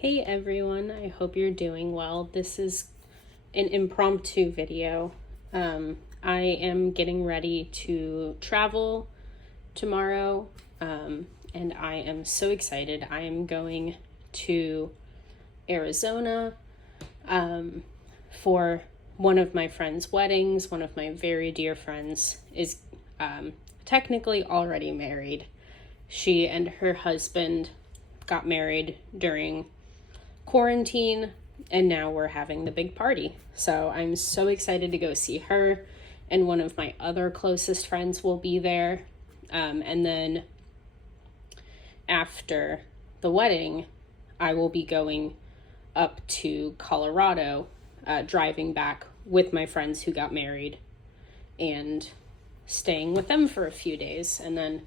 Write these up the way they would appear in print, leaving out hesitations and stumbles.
Hey everyone, I hope you're doing well. This is an impromptu video. I am getting ready to travel tomorrow, and I am so excited. I am going to Arizona for one of my friends' weddings. One of my very dear friends is technically already married. She and her husband got married during quarantine, and now we're having the big party. So I'm so excited to go see her, and one of my other closest friends will be there. And then after the wedding, I will be going up to Colorado, driving back with my friends who got married and staying with them for a few days, and then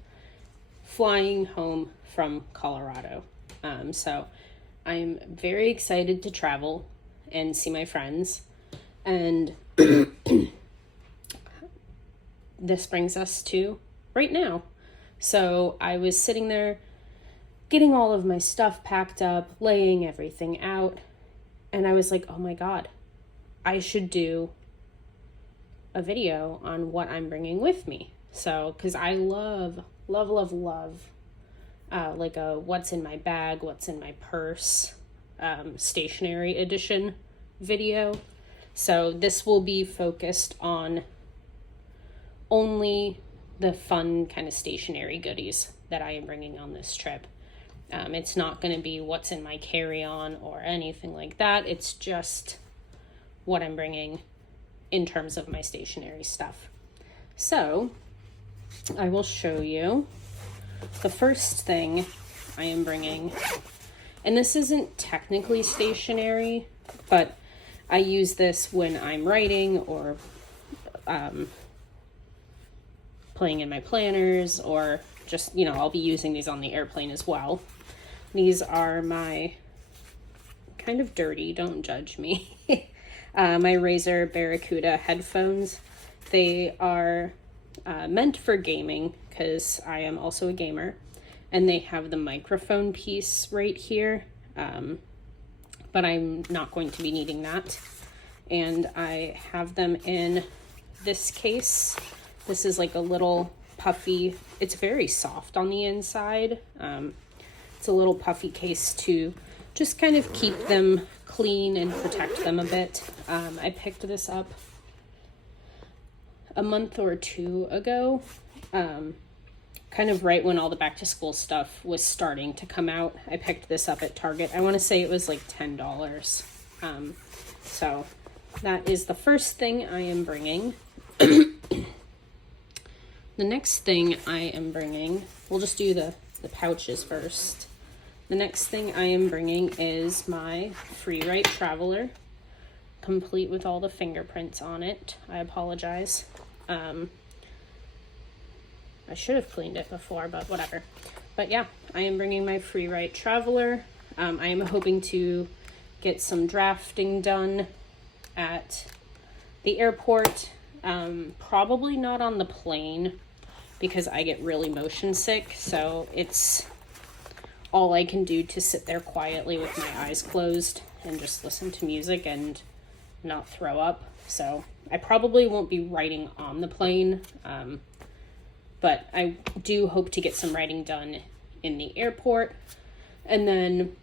flying home from Colorado. So I'm very excited to travel and see my friends. And this brings us to right now. So I was sitting there getting all of my stuff packed up, laying everything out, and I was like, oh my God, I should do a video on what I'm bringing with me. So, because I love like a what's in my bag, what's in my purse, stationery edition video. So this will be focused on only the fun kind of stationery goodies that I am bringing on this trip. It's not going to be what's in my carry-on or anything like that. It's just what I'm bringing in terms of my stationery stuff. So I will show you the first thing I am bringing, and this isn't technically stationery, but I use this when I'm writing or playing in my planners, or just, I'll be using these on the airplane as well. These are my, kind of dirty, don't judge me, my Razer Barracuda headphones. They are meant for gaming, because I am also a gamer, and they have the microphone piece right here, but I'm not going to be needing that. And I have them in this case. This is like a little puffy, it's very soft on the inside. It's a little puffy case to just kind of keep them clean and protect them a bit. I picked this up a month or two ago, kind of right when all the back to school stuff was starting to come out. I picked this up at Target. I want to say it was like $10. So that is the first thing I am bringing. The next thing I am bringing, we'll just do the pouches first. The next thing I am bringing is my Freerite Traveler, complete with all the fingerprints on it. I apologize. I should have cleaned it before, but whatever. But yeah, I am bringing my Freerite Traveler. I am hoping to get some drafting done at the airport. Probably not on the plane, because I get really motion sick. So it's all I can do to sit there quietly with my eyes closed and just listen to music and not throw up. So I probably won't be writing on the plane, but I do hope to get some writing done in the airport, and then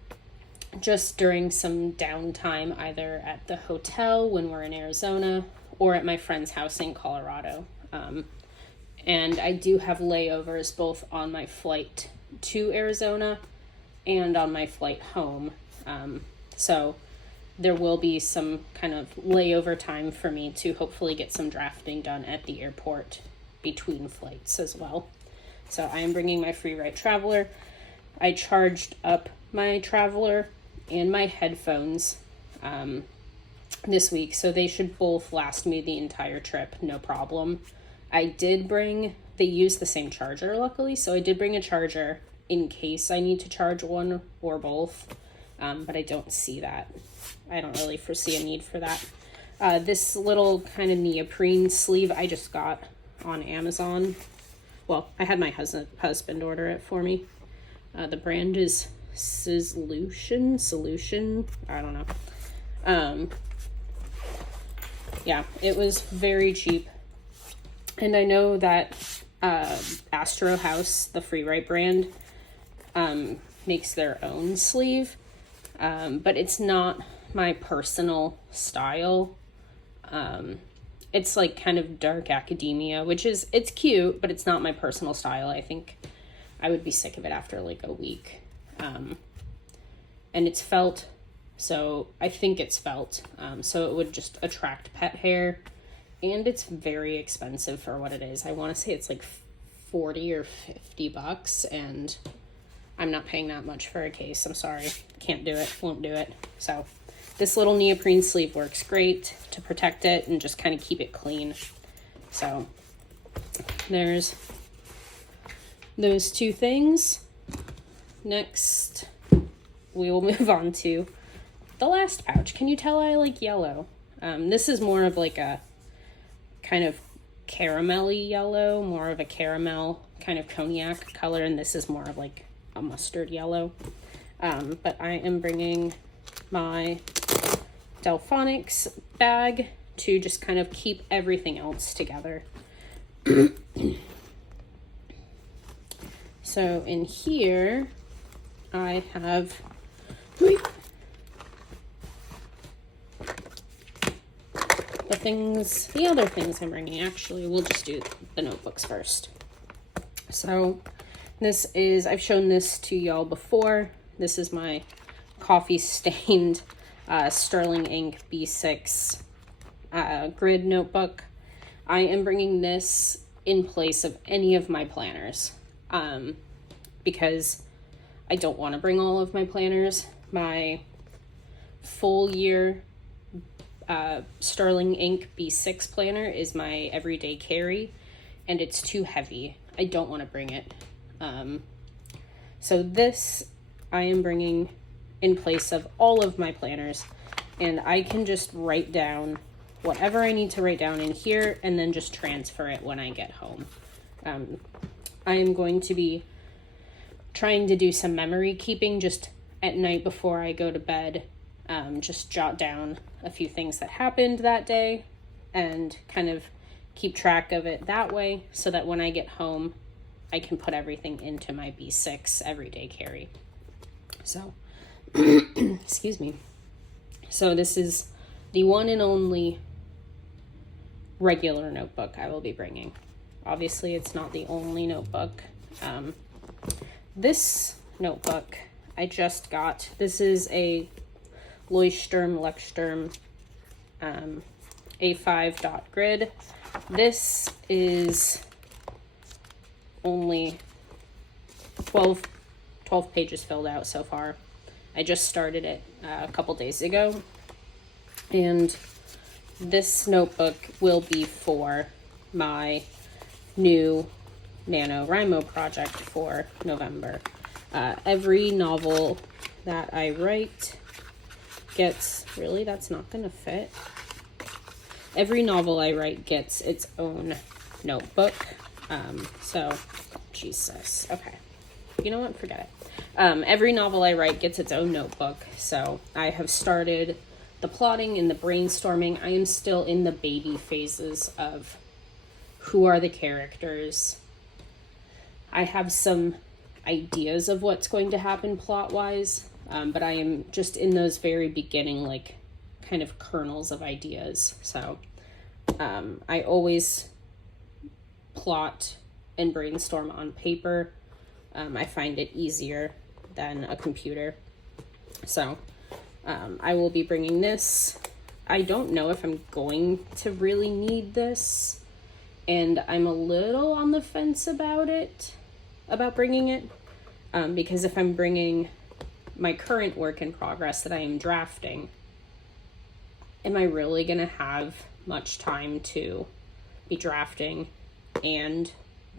just during some downtime, either at the hotel when we're in Arizona or at my friend's house in Colorado. And I do have layovers both on my flight to Arizona and on my flight home. So there will be some kind of layover time for me to hopefully get some drafting done at the airport between flights as well. So I am bringing my Freerite Traveler. I charged up my Traveler and my headphones this week, so they should both last me the entire trip, no problem. I did bring, they use the same charger luckily, so I did bring a charger in case I need to charge one or both, but I don't see that. I don't really foresee a need for that. This little kind of neoprene sleeve I just got on Amazon. Well, I had my husband order it for me. The brand is solution, I don't know. Yeah, it was very cheap. And I know that Astro House, the Freerite brand, makes their own sleeve, but it's not my personal style. It's like kind of dark academia, which is, it's cute, but it's not my personal style. I think I would be sick of it after like a week. And it's felt, so I think it's felt, so it would just attract pet hair, and it's very expensive for what it is. I want to say it's like 40 or 50 bucks, and I'm not paying that much for a case. I'm sorry. Can't do it. Won't do it. So this little neoprene sleeve works great to protect it and just kind of keep it clean. So there's those two things. Next, we will move on to the last pouch. Can you tell I like yellow? This is more of like a kind of caramelly yellow, more of a caramel kind of cognac color, and this is more of like a mustard yellow. But I am bringing my Delphonics bag to just kind of keep everything else together. So in here, I have the other things I'm bringing. Actually, we'll just do the notebooks first. So this is, I've shown this to y'all before. This is my coffee stained Sterling Ink B6 grid notebook. I am bringing this in place of any of my planners because I don't want to bring all of my planners. My full year Sterling Ink B6 planner is my everyday carry, and it's too heavy. I don't want to bring it. So this I am bringing in place of all of my planners, and I can just write down whatever I need to write down in here and then just transfer it when I get home. I am going to be trying to do some memory keeping just at night before I go to bed. Just jot down a few things that happened that day and kind of keep track of it that way so that when I get home, I can put everything into my B6 everyday carry. So, excuse me. So this is the one and only regular notebook I will be bringing. Obviously, it's not the only notebook. This notebook I just got. This is a Leuchtturm A5 dot grid. This is only 12 pages filled out so far. I just started it a couple days ago, and this notebook will be for my new NaNoWriMo project for November. Every novel that I write gets, really, that's not gonna fit. Every novel I write gets its own notebook. So, Jesus, okay. You know what, forget it. Every novel I write gets its own notebook. So I have started the plotting and the brainstorming. I am still in the baby phases of who are the characters. I have some ideas of what's going to happen plot-wise, but I am just in those very beginning, like, kind of kernels of ideas. So I always plot and brainstorm on paper. I find it easier than a computer. So I will be bringing this. I don't know if I'm going to really need this, and I'm a little on the fence about bringing it, because if I'm bringing my current work in progress that I am drafting, am I really going to have much time to be drafting and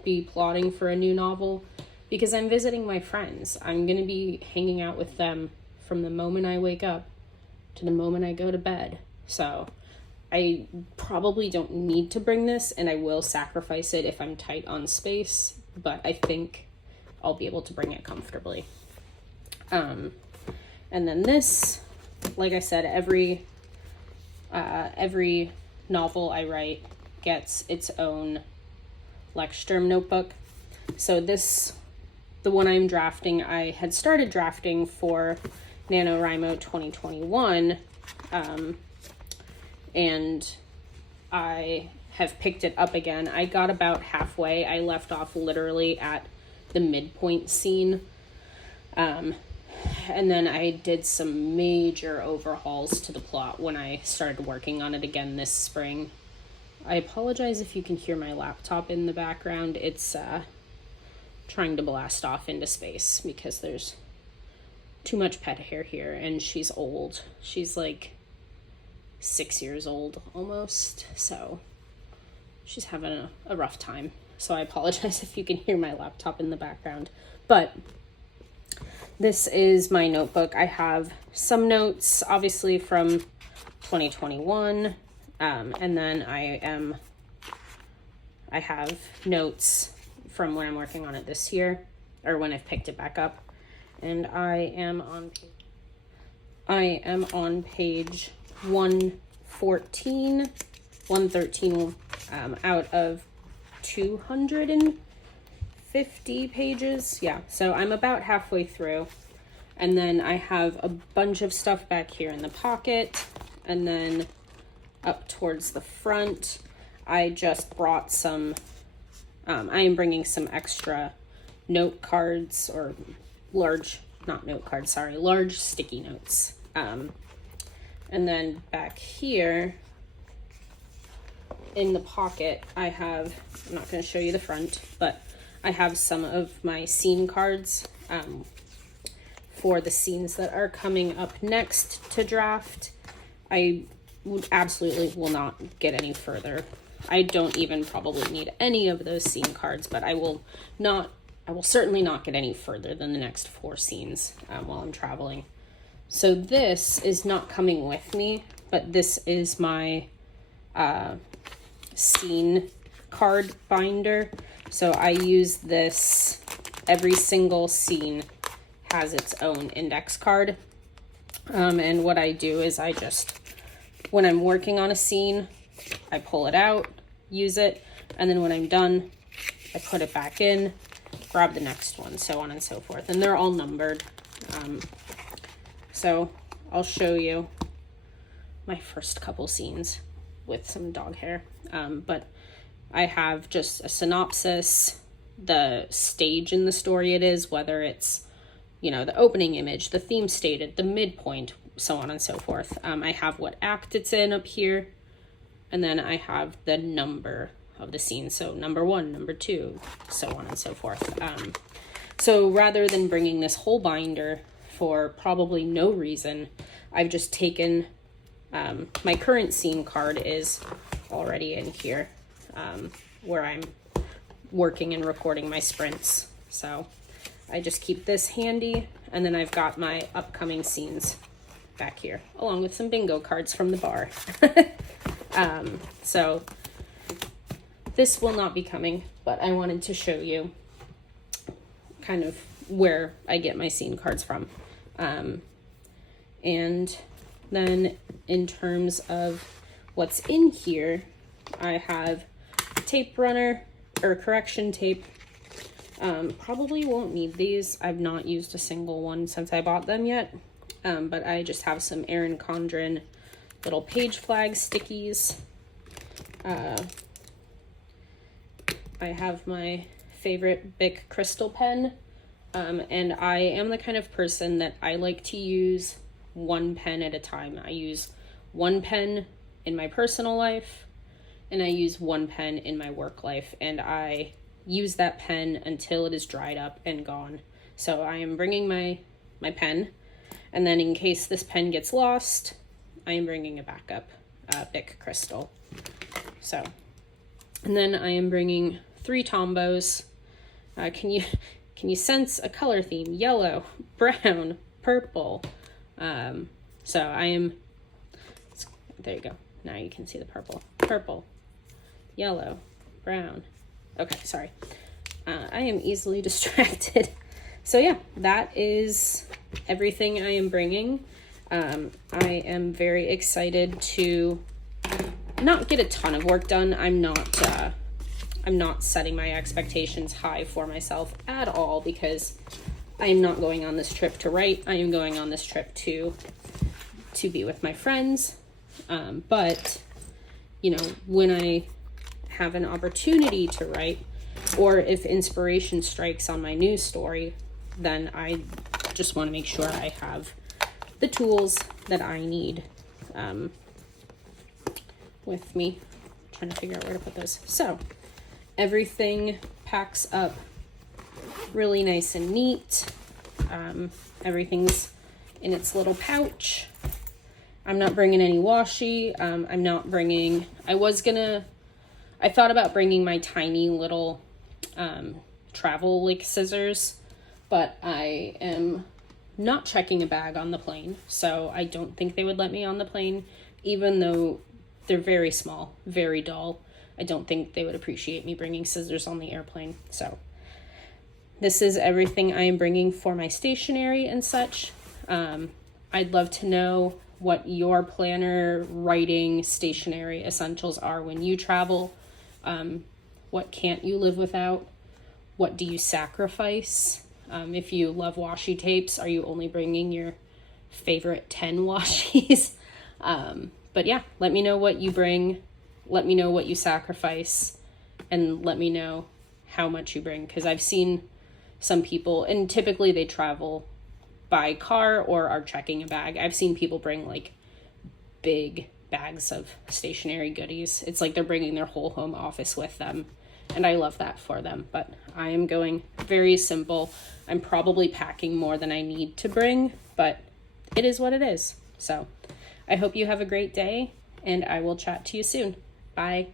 be plotting for a new novel? Because I'm visiting my friends. I'm going to be hanging out with them from the moment I wake up to the moment I go to bed. So I probably don't need to bring this, and I will sacrifice it if I'm tight on space, but I think I'll be able to bring it comfortably. And then this, like I said, every novel I write gets its own Lexstrom notebook. So this, the one I'm drafting, I had started drafting for NaNoWriMo 2021, and I have picked it up again. I got about halfway. I left off literally at the midpoint scene. And then I did some major overhauls to the plot when I started working on it again this spring. I apologize if you can hear my laptop in the background. It's trying to blast off into space because there's too much pet hair here, and she's old. She's like 6 years old almost, so she's having a rough time. So I apologize if you can hear my laptop in the background. But this is my notebook. I have some notes, obviously, from 2021, and then I have notes from when I'm working on it this year, or when I've picked it back up. And I am on page 113 out of 250 pages. Yeah, so I'm about halfway through. And then I have a bunch of stuff back here in the pocket, and then up towards the front I just brought some I am bringing some extra note cards, or large sticky notes. And then back here in the pocket, I'm not going to show you the front, but I have some of my scene cards for the scenes that are coming up next to draft. I absolutely will not get any further. I don't even probably need any of those scene cards, but I will certainly not get any further than the next 4 scenes while I'm traveling. So this is not coming with me, but this is my scene card binder. So I use this, every single scene has its own index card. And what I do is when I'm working on a scene, I pull it out, use it, and then when I'm done, I put it back in, grab the next one, so on and so forth. And they're all numbered. So I'll show you my first couple scenes with some dog hair. But I have just a synopsis, the stage in the story it is, whether it's, the opening image, the theme stated, the midpoint, so on and so forth. I have what act it's in up here, and then I have the number of the scene. So number 1, number 2, so on and so forth. So rather than bringing this whole binder for probably no reason, I've just taken, my current scene card is already in here, where I'm working and recording my sprints. So I just keep this handy, and then I've got my upcoming scenes back here, along with some bingo cards from the bar. So this will not be coming, but I wanted to show you kind of where I get my scene cards from. And then in terms of what's in here, I have tape runner, or correction tape. Probably won't need these. I've not used a single one since I bought them yet. But I just have some Erin Condren little page flag stickies. I have my favorite Bic crystal pen. And I am the kind of person that I like to use one pen at a time. I use one pen in my personal life, and I use one pen in my work life, and I use that pen until it is dried up and gone. So I am bringing my pen, and then in case this pen gets lost, I am bringing a backup Bic crystal. So, and then I am bringing 3 Tombos. Can you sense a color theme? Yellow, brown, purple. So I am, there you go. Now you can see the purple. Purple, yellow, brown. Okay, sorry. I am easily distracted. So yeah, that is everything I am bringing. I am very excited to not get a ton of work done. I'm not setting my expectations high for myself at all, because I am not going on this trip to write. I am going on this trip to be with my friends. But, you know, when I have an opportunity to write, or if inspiration strikes on my news story, then I just want to make sure I have the tools that I need with me. I'm trying to figure out where to put those. So everything packs up really nice and neat. Everything's in its little pouch. I'm not bringing any washi. I'm not bringing, I thought about bringing my tiny little travel like scissors, but I am not checking a bag on the plane, so I don't think they would let me on the plane, even though they're very small, very dull. I don't think they would appreciate me bringing scissors on the airplane. So this is everything I am bringing for my stationery and such. I'd love to know what your planner, writing, stationery essentials are when you travel. What can't you live without? What do you sacrifice? If you love washi tapes, are you only bringing your favorite 10 washies? But yeah, let me know what you bring. Let me know what you sacrifice, and let me know how much you bring. Because I've seen some people, and typically they travel by car or are checking a bag. I've seen people bring like big bags of stationery goodies. It's like they're bringing their whole home office with them. And I love that for them. But I am going very simple. I'm probably packing more than I need to bring, but it is what it is. So I hope you have a great day, and I will chat to you soon. Bye.